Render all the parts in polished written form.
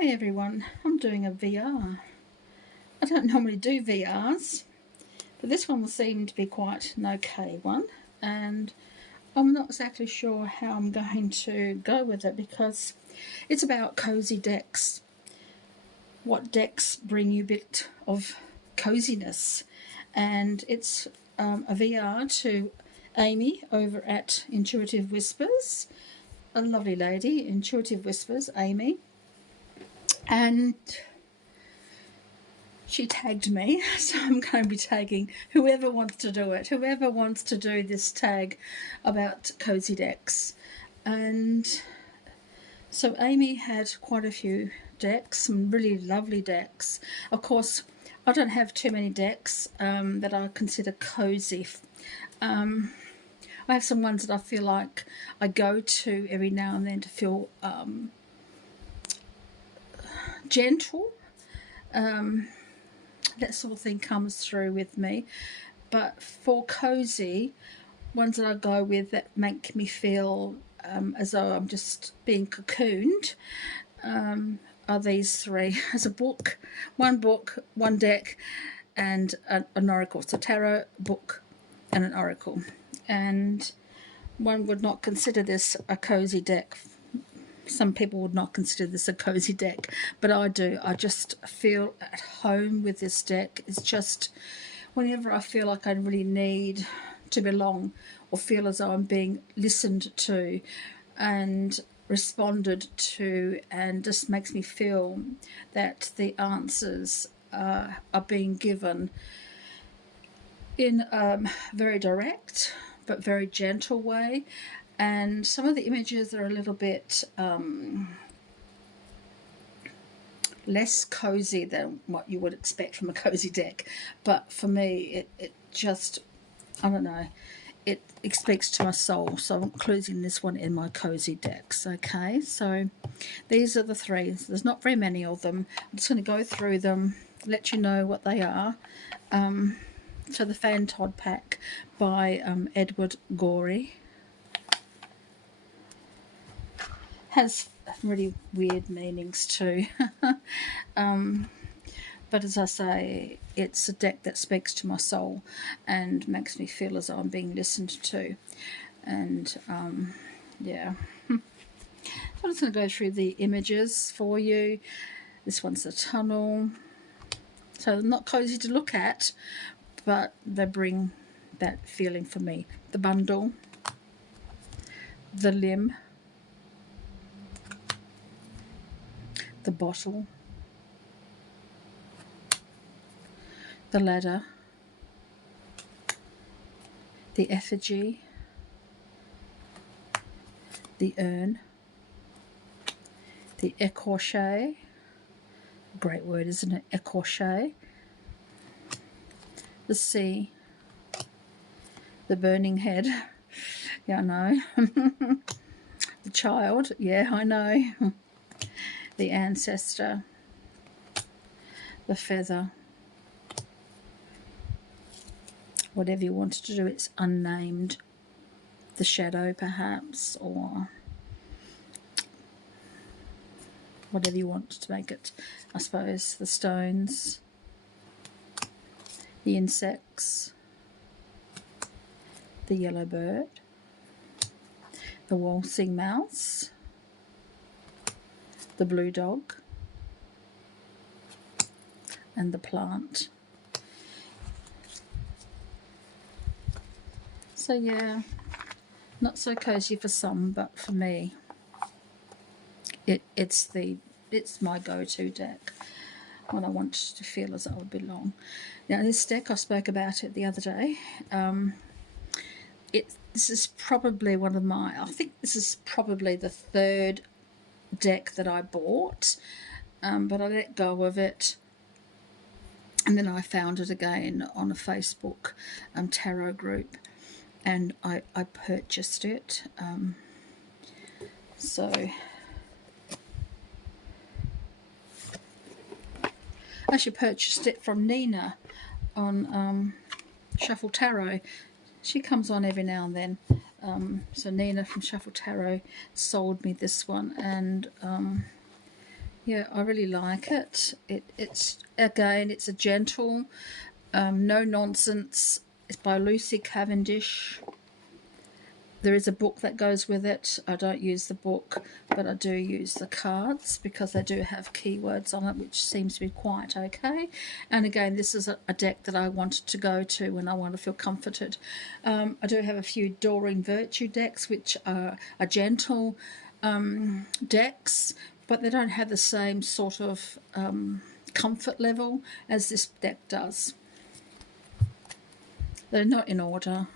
Hi everyone, I'm doing a VR. I don't normally do VRs, but this one will seem to be quite an okay one, and I'm not exactly sure how I'm going to go with it because it's about cozy decks. What decks bring you a bit of coziness? And it's a VR to Amy over at Intuitive Whispers, a lovely lady, Intuitive Whispers, Amy. And she tagged me, so I'm going to be tagging whoever wants to do it, whoever wants to do this tag about cozy decks. And so Amy had quite a few decks, some really lovely decks. Of course, I don't have too many decks that I consider cozy. I have some ones that I feel like I go to every now and then to feel gentle. That sort of thing comes through with me. But for cozy, ones that I go with that make me feel as though I'm just being cocooned are these three. As a book, one deck, and an oracle. So tarot, book, and an oracle. And one would not consider this a cozy deck. Some people would not consider this a cozy deck, but I do. I just feel at home with this deck. It's just whenever I feel like I really need to belong or feel as though I'm being listened to and responded to, and just makes me feel that the answers are being given in a very direct but very gentle way. And some of the images are a little bit less cozy than what you would expect from a cozy deck. But for me, it just, I don't know, it speaks to my soul. So I'm including this one in my cozy decks. Okay, so these are the three. There's not very many of them. I'm just going to go through them, let you know what they are. So the Fan Todd pack by Edward Gorey has really weird meanings too. But as I say, it's a deck that speaks to my soul and makes me feel as though I'm being listened to. And yeah. So I'm just going to go through the images for you. This one's the tunnel. So not cozy to look at, but they bring that feeling for me. The bundle, the limb, the bottle, the ladder, the effigy, the urn, the écorché, great word, isn't it? Écorché, the sea, the burning head, yeah, I know, the child, yeah, I know, the ancestor, the feather, whatever you wanted to do, it's unnamed, the shadow perhaps, or whatever you want to make it, I suppose, the stones, the insects, the yellow bird, the waltzing mouse, the blue dog, and the plant. So yeah, not so cozy for some, but for me, it's my go-to deck when I want to feel as though I belong. Now this deck, I spoke about it the other day. This is probably one of my, I think this is probably the third deck that I bought, but I let go of it, and then I found it again on a Facebook tarot group, and I purchased it. So I actually purchased it from Nina on Shuffle Tarot. She comes on every now and then. So Nina from Shuffle Tarot sold me this one, and Yeah, I really like it. It's again, it's a gentle, no nonsense. It's by Lucy Cavendish. There is a book that goes with it. I don't use the book, but I do use the cards because they do have keywords on it, which seems to be quite okay. And again, this is a deck that I wanted to go to when I want to feel comforted. I do have a few Doreen Virtue decks, which are gentle decks, but they don't have the same sort of comfort level as this deck does. They're not in order.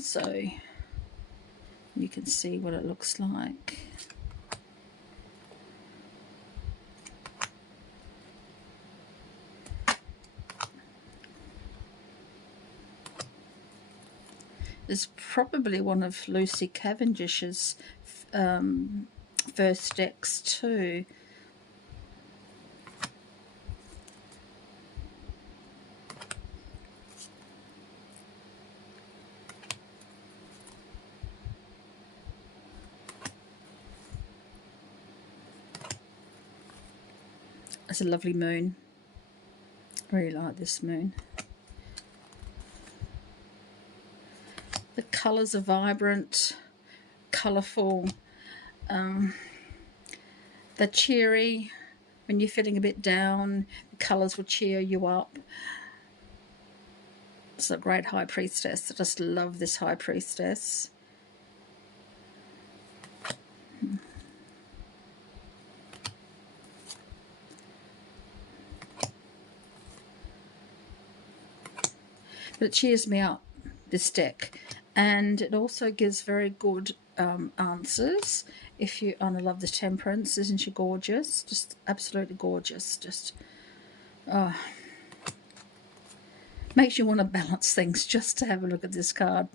So you can see what it looks like. It's probably one of Lucy Cavendish's first decks too. It's a lovely moon. I really like this moon. The colours are vibrant, colourful. They're cheery. When you're feeling a bit down, the colours will cheer you up. It's a great High Priestess. I just love this High Priestess. But it cheers me up, this deck, and it also gives very good answers. If you, and I love the Temperance, isn't she gorgeous? Just absolutely gorgeous. Just makes you want to balance things just to have a look at this card.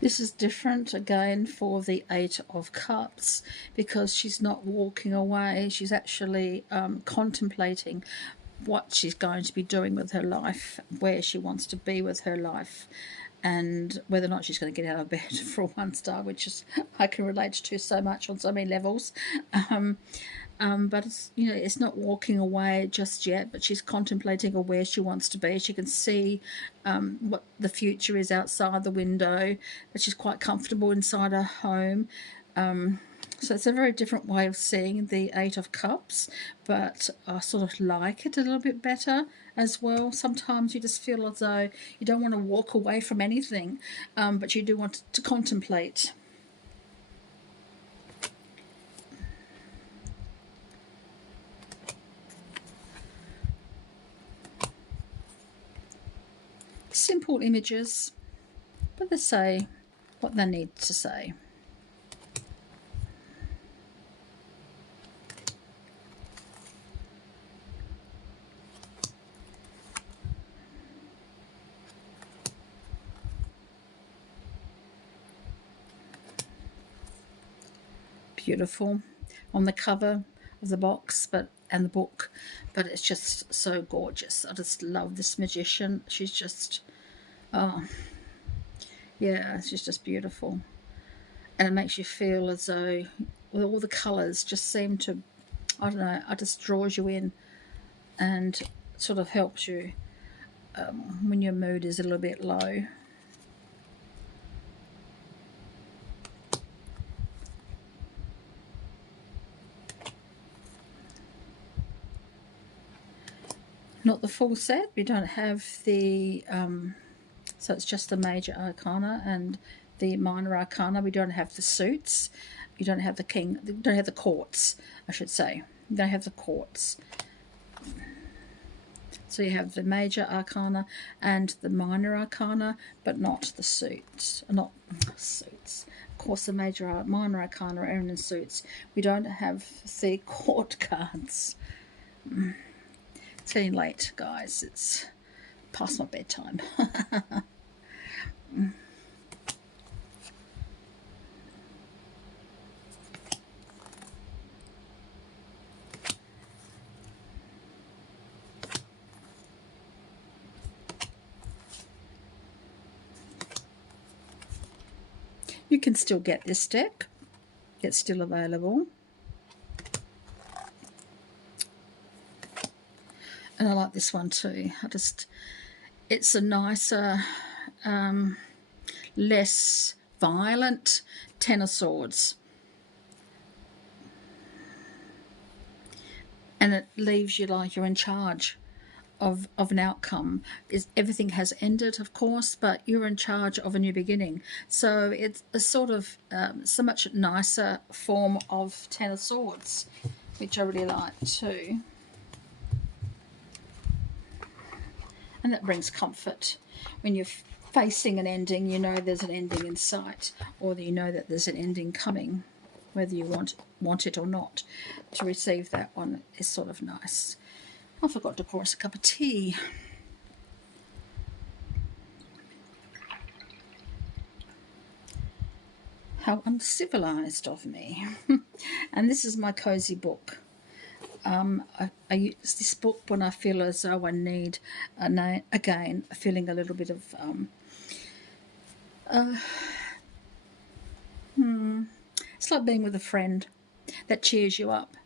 This is different again for the Eight of Cups because she's not walking away. She's actually contemplating what she's going to be doing with her life, where she wants to be with her life, and whether or not she's going to get out of bed for one star, which is I can relate to so much on so many levels. But it's, you know, it's not walking away just yet, but she's contemplating where she wants to be. She can see what the future is outside the window, but she's quite comfortable inside her home. So it's a very different way of seeing the Eight of Cups, but I sort of like it a little bit better as well. Sometimes you just feel as though you don't want to walk away from anything, but you do want to contemplate. Simple images, but they say what they need to say. Beautiful on the cover of the box, and the book, but it's just so gorgeous. I just love this magician. She's just, oh yeah, she's just beautiful, and it makes you feel as though with all the colours just seem to, I don't know, it just draws you in and sort of helps you when your mood is a little bit low. Not the full set. We don't have the so it's just the major arcana and the minor arcana. We don't have the suits. You don't have the king. You don't have the courts, I should say. You don't have the courts. So you have the major arcana and the minor arcana, but not the suits. Not suits. Of course, the minor arcana are in suits. We don't have the court cards. It's getting late, guys. It's past my bedtime. You can still get this deck. It's still available. And I like this one too. It's a nicer, less violent Ten of Swords. And it leaves you like you're in charge of an outcome. Everything has ended, of course, but you're in charge of a new beginning. So it's a sort of so much nicer form of Ten of Swords, which I really like too. And that brings comfort. When you're facing an ending, you know there's an ending in sight, or you know that there's an ending coming, whether you want it or not. To receive that one is sort of nice. I forgot to pour us a cup of tea. How uncivilized of me. And this is my cozy book. I use this book when I feel as though I need, again, feeling a little bit of, it's like being with a friend that cheers you up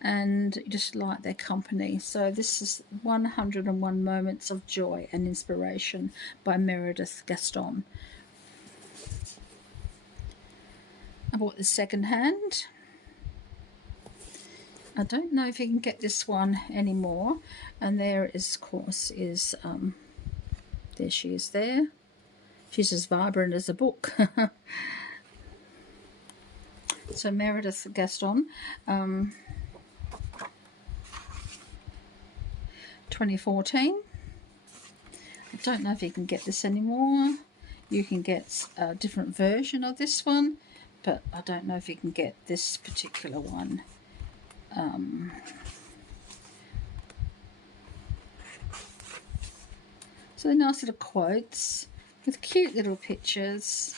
and you just like their company. So this is 101 Moments of Joy and Inspiration by Meredith Gaston. I bought this second hand. I don't know if you can get this one anymore. And there is, of course, is, there she is there. She's as vibrant as a book. So Meredith Gaston, 2014. I don't know if you can get this anymore. You can get a different version of this one, but I don't know if you can get this particular one. So they're nice little quotes with cute little pictures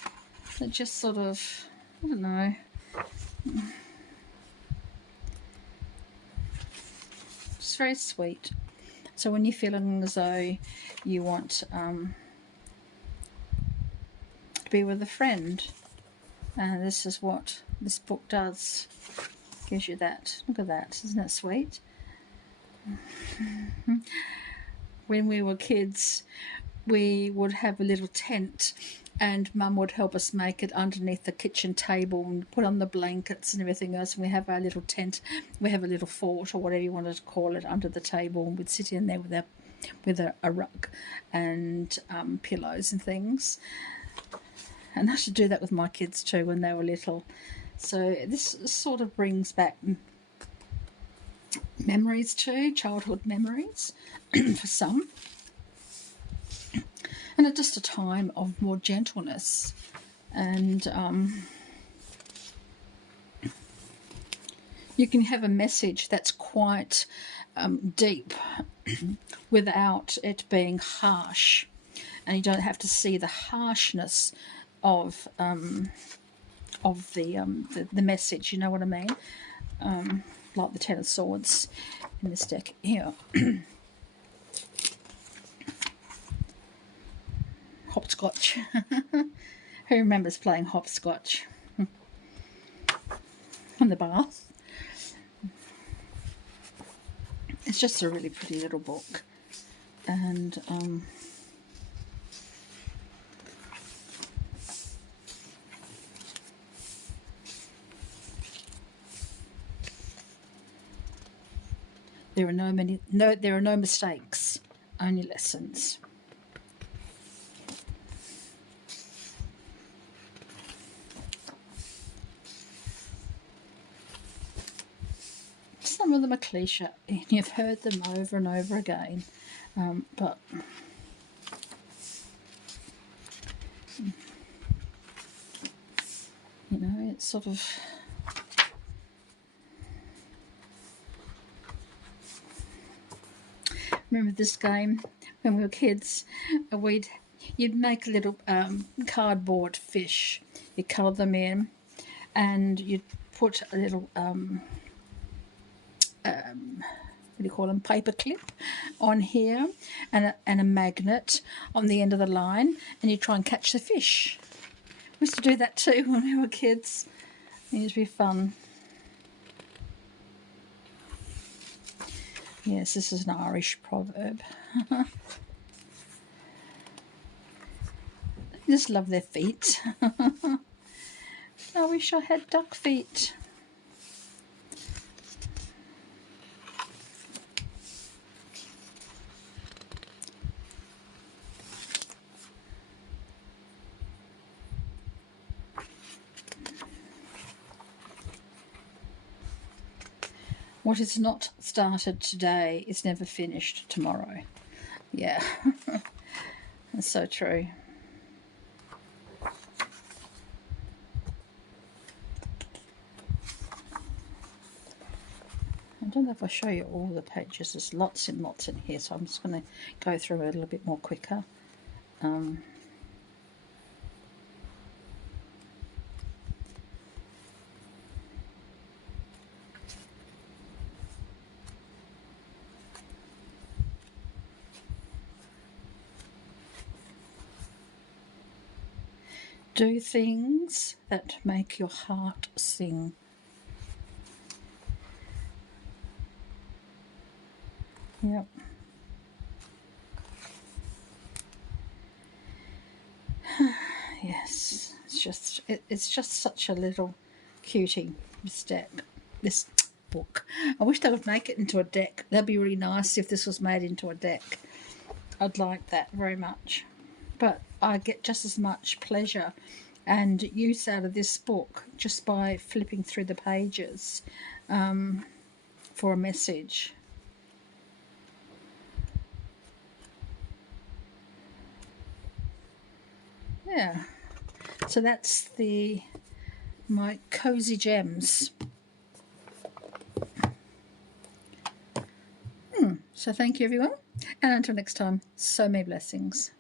that just sort of, I don't know, it's very sweet. So when you're feeling as though you want to be with a friend, this is what this book does. Gives you that. Look at that. Isn't that sweet? When we were kids, we would have a little tent and Mum would help us make it underneath the kitchen table and put on the blankets and everything else. And we have our little tent. We have a little fort or whatever you wanted to call it under the table, and we'd sit in there with a rug and pillows and things. And I used to do that with my kids too when they were little. So this sort of brings back memories too, childhood memories for some. And it's just a time of more gentleness. And you can have a message that's quite deep without it being harsh. And you don't have to see the harshness of the message, you know what I mean? Like the Ten of Swords in this deck here. Hopscotch. Who remembers playing hopscotch? In the bath. It's just a really pretty little book. And there are no mistakes, only lessons. some of them are cliche, and you've heard them over and over again, but you know, it's sort of... Remember this game when we were kids? You'd make a little cardboard fish. You colour them in, and you'd put a little what do you call them, paper clip on here, and a magnet on the end of the line, and you try and catch the fish. We used to do that too when we were kids. It used to be fun. Yes, this is an Irish proverb. I just love their feet. I wish I had duck feet. What is not started today is never finished tomorrow. Yeah, that's so true. I don't know if I show you all the pages. There's lots and lots in here, so I'm just going to go through it a little bit more quicker. Do things that make your heart sing. Yep. Yes, it's just such a little cutie, this book. I wish they would make it into a deck. That'd be really nice if this was made into a deck. I'd like that very much. But I get just as much pleasure and use out of this book just by flipping through the pages for a message. Yeah, so that's my Cosy Gems. So thank you everyone, and until next time, so many blessings.